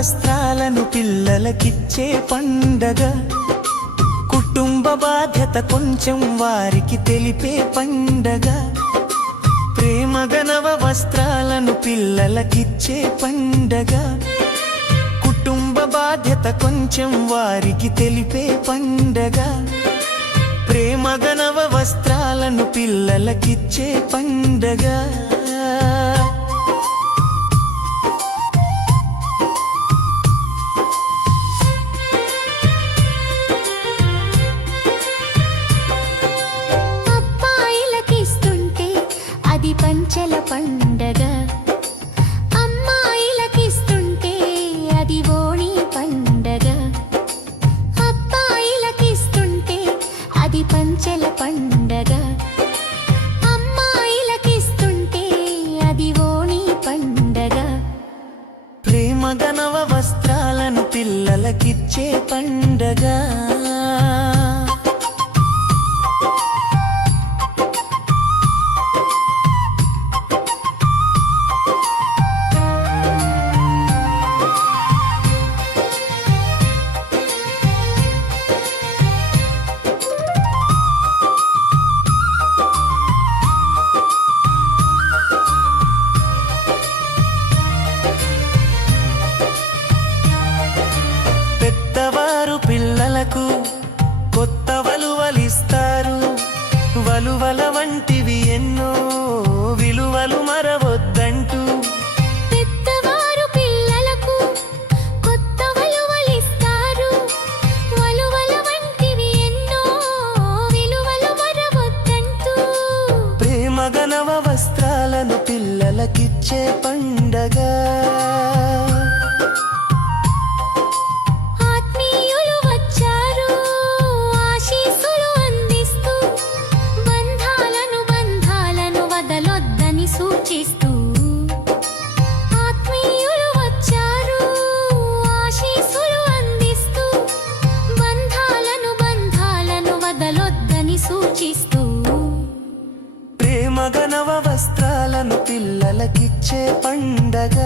వస్త్రాలను పిల్లలకిచ్చే పండగ, కుటుంబ బాధ్యత కొంచెం వారికి తెలిపే పండగ. ప్రేమగా నవ వస్త్రాలను పిల్లలకిచ్చే పండగ, కుటుంబ బాధ్యత కొంచెం వారికి తెలిపే పండగ. ప్రేమగా నవ వస్త్రాలను పిల్లలకిచ్చే పండగ. అది పంచెల పండగ, అమ్మాయిలకిస్తుంటే అది ఓణి పండగ. అబ్బాయిలకిస్తుంటే అది పంచెల పండగ, అమ్మాయిలకిస్తుంటే అది ఓణి పండగ. ప్రేమగా నవ వస్త్రాలను పిల్లలకిచ్చే పండగ. పిల్లలకు కొత్త వలువలిస్తారు, వలువల వంటివి ఎన్నో విలువలు మరవొద్దంటూ. పెద్దవారు పిల్లలకు కొత్త వలువలిస్తారు, వలువల వంటివి ఎన్నో విలువలు మరవొద్దంటూ. ప్రేమగా నవ వస్త్రాలను పిల్లలకిచ్చే పండగ. ప్రేమగా నవ వస్త్రాలను పిల్లలకిచ్చే పండగ.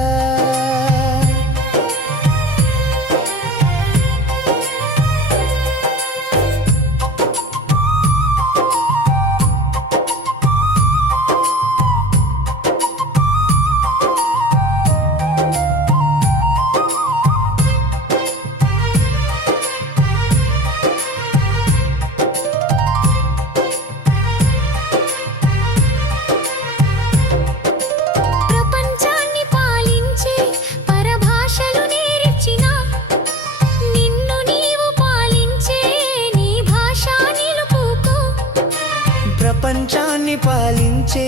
ప్రపంచాన్ని పాలించే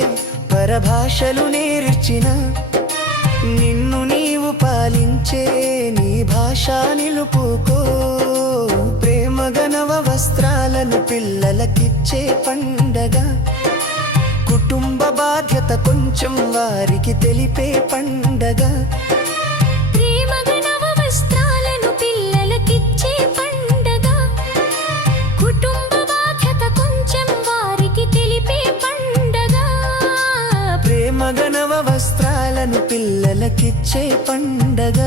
పరభాషలు నేర్చిన, నిన్ను నీవు పాలించే నీ భాష నిలుపుకో. ప్రేమగా నవ వస్త్రాలను పిల్లలకిచ్చే పండగ, కుటుంబ బాధ్యత కొంచెం వారికి తెలిపే పండగ. ప్రేమగా నవ వస్త్రాలను పిల్లలకిచ్చే పండగ.